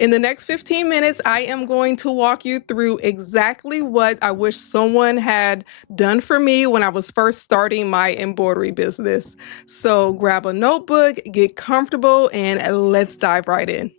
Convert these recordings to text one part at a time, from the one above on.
In the next 15 minutes, I am going to walk you through exactly what I wish someone had done for me when I was first starting my embroidery business. So grab a notebook, get comfortable, and let's dive right in.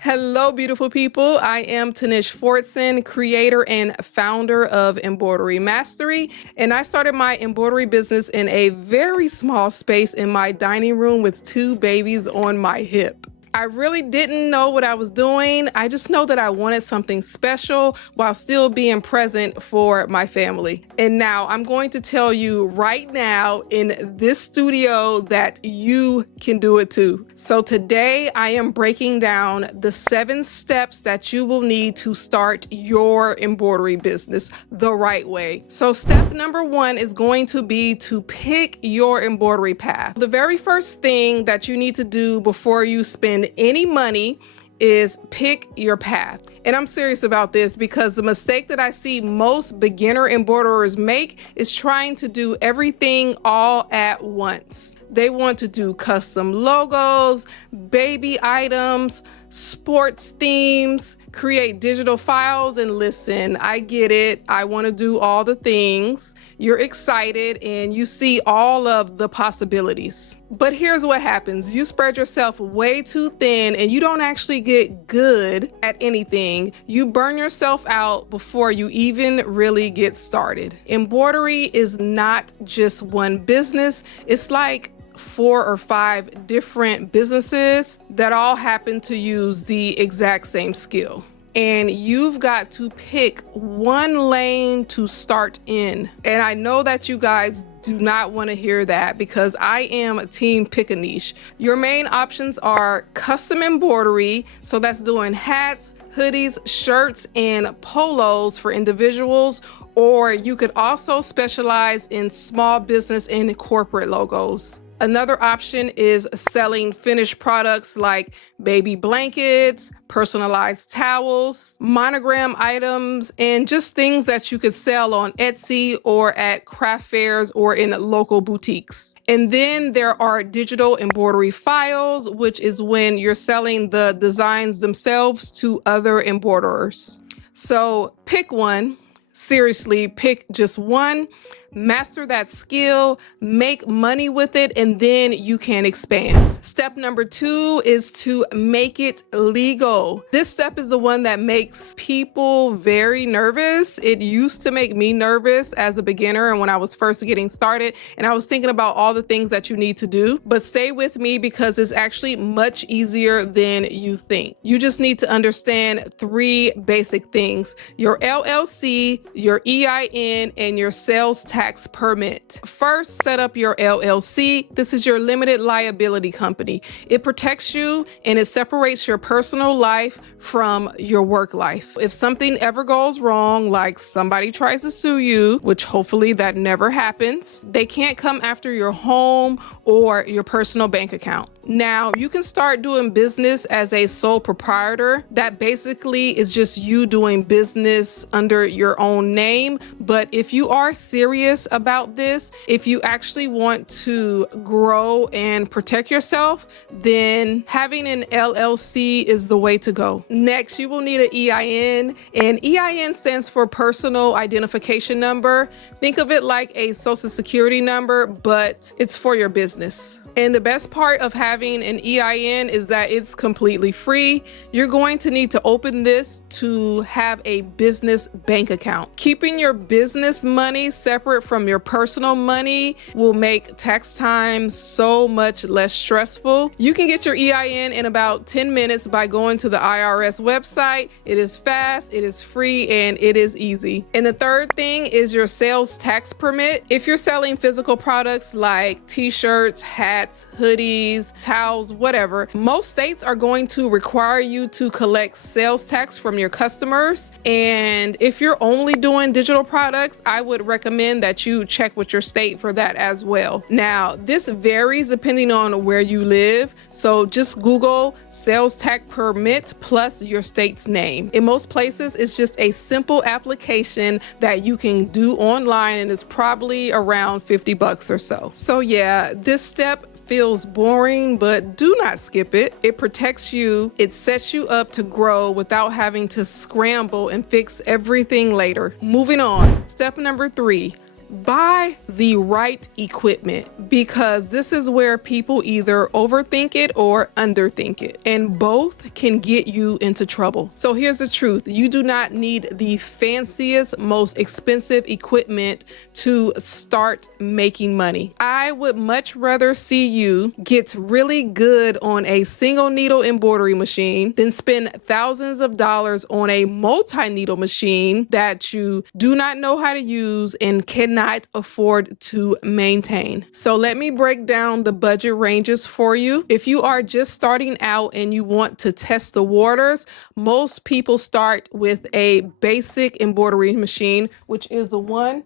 Hello, beautiful people. I am Tanish Fortson, creator and founder of Embroidery Mastery, and I started my embroidery business in a very small space in my dining room with 2 babies on my hip. I really didn't know what I was doing. I just know that I wanted something special while still being present for my family. And now I'm going to tell you right now in this studio that you can do it too. So today I am breaking down the 7 steps that you will need to start your embroidery business the right way. So step number 1 is going to be to pick your embroidery path. The very first thing that you need to do before you spend any money is pick your path. And I'm serious about this because the mistake that I see most beginner embroiderers make is trying to do everything all at once. They want to do custom logos, baby items, sports themes, create digital files, and listen, I get it. I want to do all the things. You're excited and you see all of the possibilities. But here's what happens. You spread yourself way too thin and you don't actually get good at anything. You burn yourself out before you even really get started. Embroidery is not just one business. It's like 4 or 5 different businesses that all happen to use the exact same skill. And you've got to pick one lane to start in. And I know that you guys do not want to hear that because I am a team pick a niche. Your main options are custom embroidery. So that's doing hats, hoodies, shirts, and polos for individuals. Or you could also specialize in small business and corporate logos. Another option is selling finished products like baby blankets, personalized towels, monogram items, and just things that you could sell on Etsy or at craft fairs or in local boutiques. And then there are digital embroidery files, which is when you're selling the designs themselves to other embroiderers. So pick one. Seriously, pick just one, master that skill, make money with it, and then you can expand. Step number 2 is to make it legal. This step is the one that makes people very nervous. It used to make me nervous as a beginner and when I was first getting started, and I was thinking about all the things that you need to do, but stay with me because it's actually much easier than you think. You just need to understand 3 basic things: your LLC, your EIN, and your sales tax permit. First, set up your LLC. This is your limited liability company. It protects you and it separates your personal life from your work life. If something ever goes wrong, like somebody tries to sue you, which hopefully that never happens, they can't come after your home or your personal bank account. Now, you can start doing business as a sole proprietor. That basically is just you doing business under your own name. But if you are serious about this, if you actually want to grow and protect yourself, then having an LLC is the way to go. Next, you will need an EIN, and EIN stands for personal identification number. Think of it like a social security number, but it's for your business. And the best part of having an EIN is that it's completely free. You're going to need to open this to have a business bank account. Keeping your business money separate from your personal money will make tax time so much less stressful. You can get your EIN in about 10 minutes by going to the IRS website. It is fast, it is free, and it is easy. And the third thing is your sales tax permit. If you're selling physical products like t-shirts, hats, hats, hoodies, towels, whatever. Most states are going to require you to collect sales tax from your customers. And if you're only doing digital products, I would recommend that you check with your state for that as well. Now, this varies depending on where you live. So just Google sales tax permit plus your state's name. In most places, it's just a simple application that you can do online, and it's probably around 50 bucks or so. So yeah, this step feels boring, but do not skip it. It protects you. It sets you up to grow without having to scramble and fix everything later. Moving on. Step number 3. Buy the right equipment, because this is where people either overthink it or underthink it, and both can get you into trouble. So here's the truth. You do not need the fanciest, most expensive equipment to start making money. I would much rather see you get really good on a single needle embroidery machine than spend thousands of dollars on a multi-needle machine that you do not know how to use and cannot afford to maintain. So let me break down the budget ranges for you. If you are just starting out and you want to test the waters, most people start with a basic embroidery machine, which is the one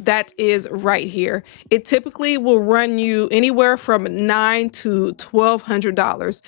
that is right here. It typically will run you anywhere from $900 to $1,200.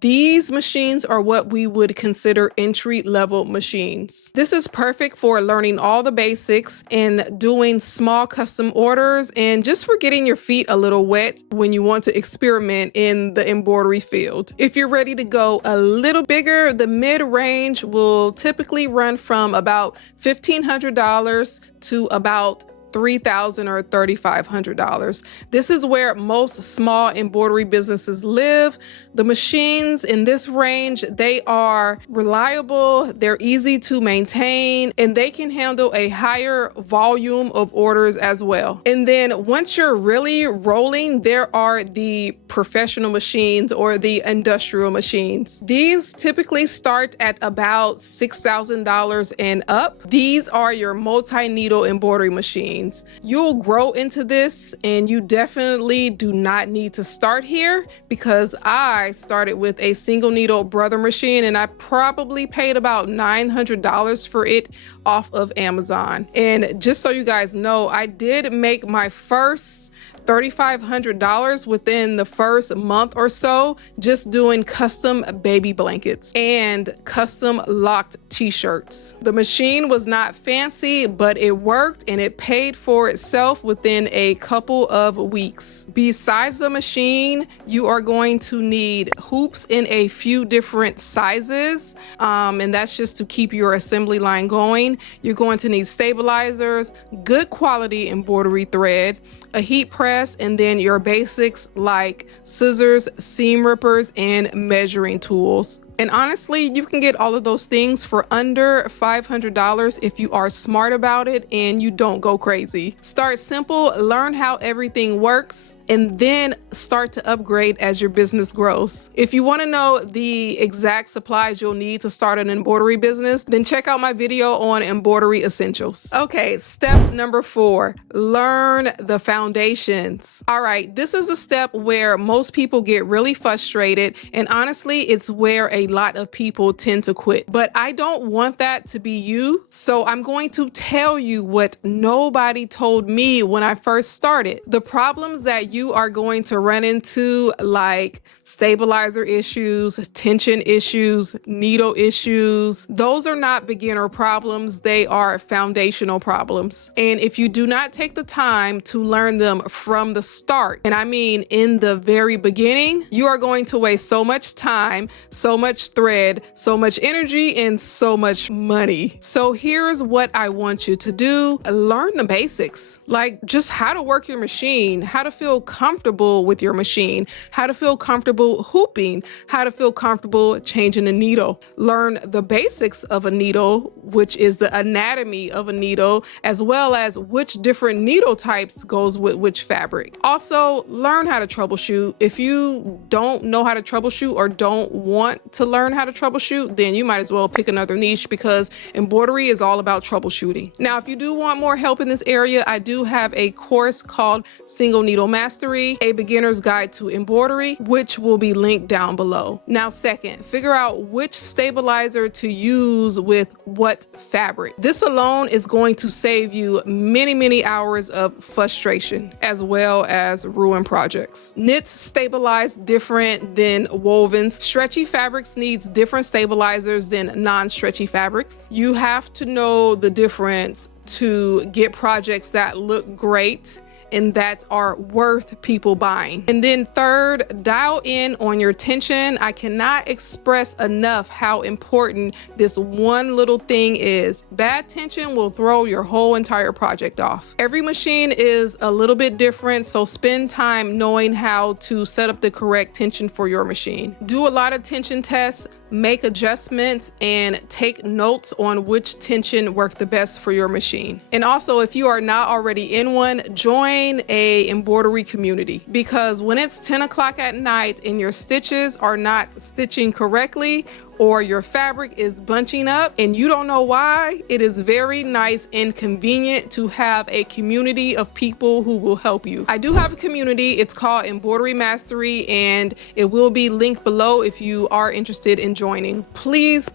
These machines are what we would consider entry-level machines. This is perfect for learning all the basics and doing small custom orders, and just for getting your feet a little wet when you want to experiment in the embroidery field. If you're ready to go a little bigger, the mid-range will typically run from about $1,500 to about $3,000 or $3,500. This is where most small embroidery businesses live. The machines in this range, they are reliable, they're easy to maintain, and they can handle a higher volume of orders as well. And then once you're really rolling, there are the professional machines or the industrial machines. These typically start at about $6,000 and up. These are your multi-needle embroidery machines. You'll grow into this, and you definitely do not need to start here, because I started with a single needle brother machine and I probably paid about $900 for it off of Amazon. And just so you guys know, I did make my first $3,500 within the first month or so, just doing custom baby blankets and custom locked t-shirts. The machine was not fancy, but it worked and it paid for itself within a couple of weeks. Besides the machine, you are going to need hoops in a few different sizes, and that's just to keep your assembly line going. You're going to need stabilizers, good quality embroidery thread, a heat press, and then your basics like scissors, seam rippers, and measuring tools. And honestly, you can get all of those things for under $500 if you are smart about it and you don't go crazy. Start simple, learn how everything works, and then start to upgrade as your business grows. If you want to know the exact supplies you'll need to start an embroidery business, then check out my video on embroidery essentials. Okay, step number 4, learn the foundations. All right, this is a step where most people get really frustrated, and honestly, it's where a lot of people tend to quit. But I don't want that to be you, so I'm going to tell you what nobody told me when I first started. The problems that you are going to run into, like stabilizer issues, tension issues, needle issues, those are not beginner problems, they are foundational problems. And if you do not take the time to learn them from the start, and I mean in the very beginning, you are going to waste so much time, so much thread, so much energy, and so much money. So here's what I want you to do. Learn the basics, like just how to work your machine, how to feel comfortable with your machine, how to feel comfortable hooping, how to feel comfortable changing a needle. Learn the basics of a needle, which is the anatomy of a needle, as well as which different needle types goes with which fabric. Also, learn how to troubleshoot. If you don't know how to troubleshoot or don't want to learn how to troubleshoot, then you might as well pick another niche, because embroidery is all about troubleshooting. Now, if you do want more help in this area, I do have a course called Single Needle Mastery, a beginner's guide to embroidery, which will be linked down below. Now, second, figure out which stabilizer to use with what fabric. This alone is going to save you many hours of frustration, as well as ruin projects. Knits stabilize different than wovens. Stretchy fabrics needs different stabilizers than non-stretchy fabrics. You have to know the difference to get projects that look great and that are worth people buying. And then third, dial in on your tension. I cannot express enough how important this one little thing is. Bad tension will throw your whole entire project off. Every machine is a little bit different, so spend time knowing how to set up the correct tension for your machine. Do a lot of tension tests, make adjustments, and take notes on which tension work the best for your machine. And also, if you are not already in one, join a embroidery community, because when it's 10 o'clock at night and your stitches are not stitching correctly, or your fabric is bunching up and you don't know why, it is very nice and convenient to have a community of people who will help you. I do have a community. It's called Embroidery Mastery, and it will be linked below if you are interested in joining. Please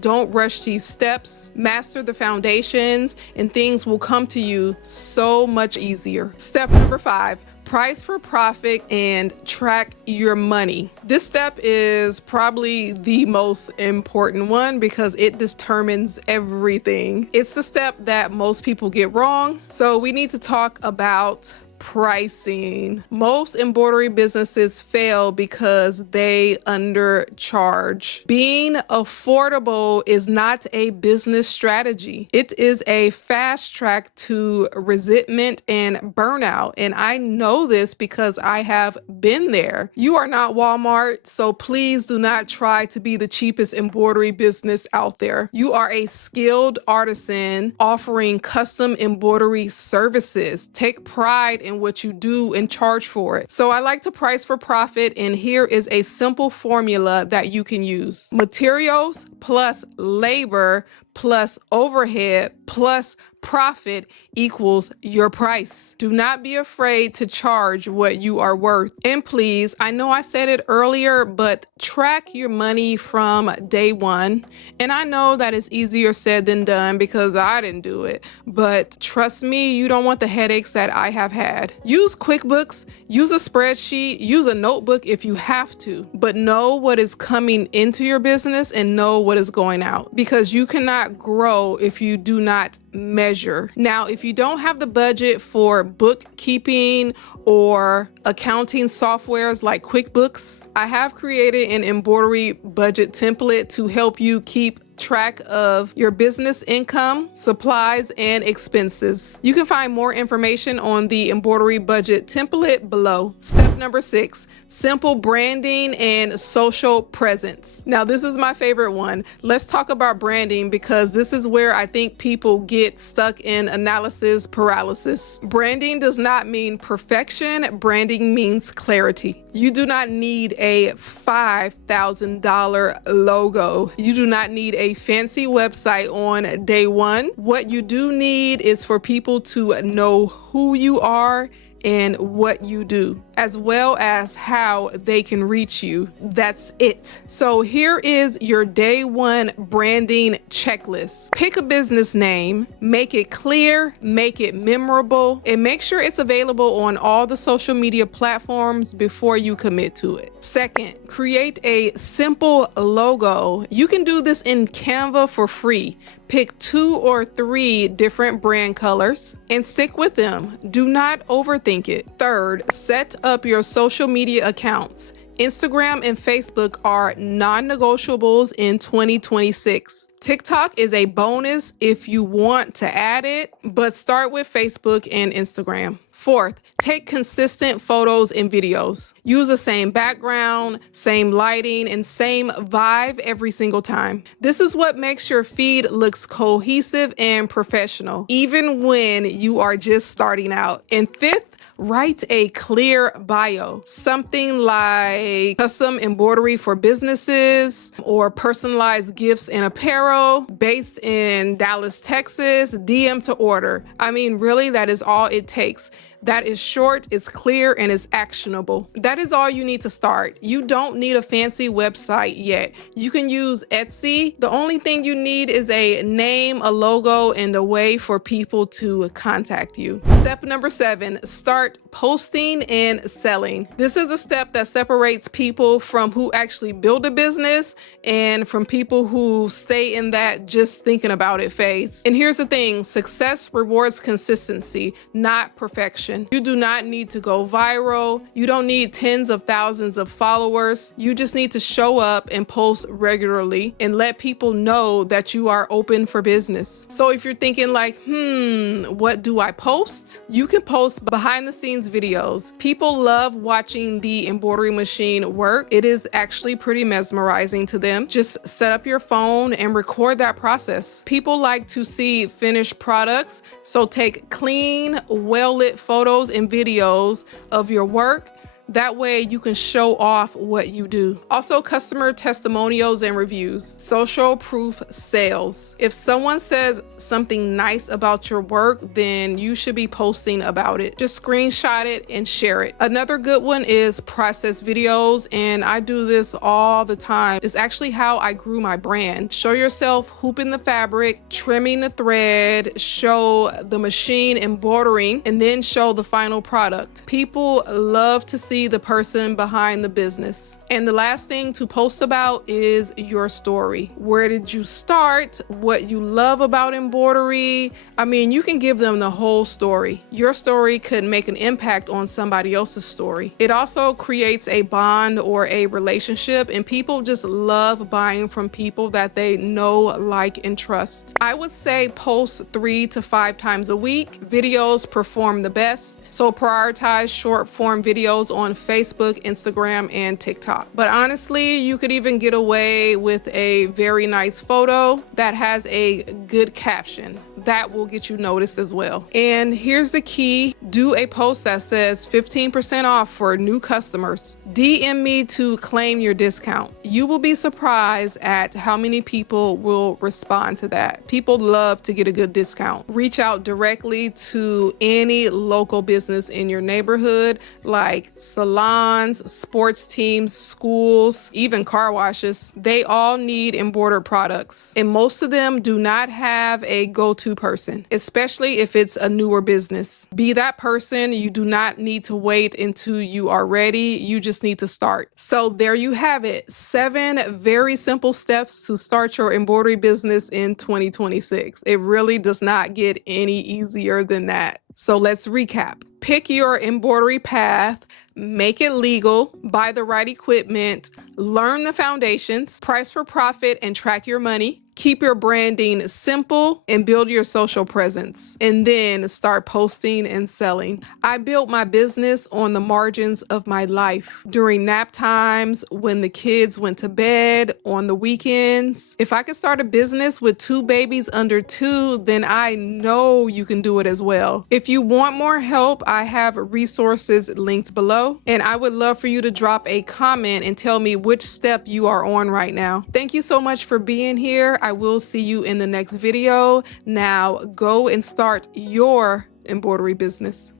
don't rush these steps. Master the foundations and things will come to you so much easier. Step number 5. Price for profit and track your money. This step is probably the most important one because it determines everything. It's the step that most people get wrong. So we need to talk about pricing. Most embroidery businesses fail because they undercharge. Being affordable is not a business strategy. It is a fast track to resentment and burnout. And I know this because I have been there. You are not Walmart, so please do not try to be the cheapest embroidery business out there. You are a skilled artisan offering custom embroidery services. Take pride in what you do and charge for it. So I like to price for profit, and here is a simple formula that you can use. Materials plus labor plus overhead plus profit equals your price. Do not be afraid to charge what you are worth. And please, I know I said it earlier, but track your money from day one. And I know that it's easier said than done because I didn't do it, but trust me, you don't want the headaches that I have had. Use QuickBooks, use a spreadsheet, use a notebook if you have to, but know what is coming into your business and know what is going out, because you cannot grow if you do not measure. Now, if you don't have the budget for bookkeeping or accounting softwares like QuickBooks, I have created an embroidery budget template to help you keep track of your business income, supplies, and expenses. You can find more information on the embroidery budget template below. Step number 6, simple branding and social presence. Now, this is my favorite one. Let's talk about branding because this is where I think people get stuck in analysis paralysis. Branding does not mean perfection. Branding means clarity. You do not need a $5,000 logo. You do not need a fancy website on day one. What you do need is for people to know who you are and what you do, as well as how they can reach you. That's it. So here is your day one branding checklist. Pick a business name, make it clear, make it memorable, and make sure it's available on all the social media platforms before you commit to it. Second, create a simple logo. You can do this in Canva for free. Pick 2 or 3 different brand colors and stick with them. Do not overthink it. Third, set up your social media accounts. Instagram and Facebook are non-negotiables in 2026. TikTok is a bonus if you want to add it, but start with Facebook and Instagram. Fourth, take consistent photos and videos. Use the same background, same lighting, and same vibe every single time. This is what makes your feed looks cohesive and professional, even when you are just starting out. And fifth, Write a clear bio, something like custom embroidery for businesses or personalized gifts and apparel based in Dallas, Texas, DM to order. I mean, really, that is all it takes. That is short, it's clear, and it's actionable. That is all you need to start. You don't need a fancy website yet. You can use Etsy. The only thing you need is a name, a logo, and a way for people to contact you. Step number 7, start posting and selling. This is a step that separates people from who actually build a business and from people who stay in that just thinking about it phase. And here's the thing, success rewards consistency, not perfection. You do not need to go viral. You don't need tens of thousands of followers. You just need to show up and post regularly and let people know that you are open for business. So if you're thinking like, what do I post? You can post behind the scenes videos. People love watching the embroidery machine work. It is actually pretty mesmerizing to them. Just set up your phone and record that process. People like to see finished products, so take clean, well-lit photos and videos of your work. That way you can show off what you do. Also, customer testimonials and reviews. Social proof sales. If someone says something nice about your work, then you should be posting about it. Just screenshot it and share it. Another good one is process videos, and I do this all the time. It's actually how I grew my brand. Show yourself hooping the fabric, trimming the thread, show the machine embroidering, and then show the final product. People love to see the person behind the business. And the last thing to post about is your story. Where did you start? What you love about embroidery? I mean, you can give them the whole story. Your story could make an impact on somebody else's story. It also creates a bond or a relationship, and people just love buying from people that they know, like, and trust. I would say post 3 to 5 times a week. Videos perform the best, so prioritize short form videos on Facebook, Instagram, and TikTok. But honestly, you could even get away with a very nice photo that has a good caption. That will get you noticed as well. And here's the key, do a post that says 15% off for new customers. DM me to claim your discount. You will be surprised at how many people will respond to that. People love to get a good discount. Reach out directly to any local business in your neighborhood, like salons, sports teams, schools, even car washes. They all need embroidered products, and most of them do not have a go-to person, especially if it's a newer business. Be that person. You do not need to wait until you are ready. You just need to start. So there you have it. 7 very simple steps to start your embroidery business in 2026. It really does not get any easier than that. So let's recap. Pick your embroidery path, make it legal, buy the right equipment, learn the foundations, price for profit, and track your money. Keep your branding simple and build your social presence, and then start posting and selling. I built my business on the margins of my life, during nap times, when the kids went to bed, on the weekends. If I could start a business with 2 babies under 2, then I know you can do it as well. If you want more help, I have resources linked below, and I would love for you to drop a comment and tell me which step you are on right now. Thank you so much for being here. I will see you in the next video. Now go and start your embroidery business.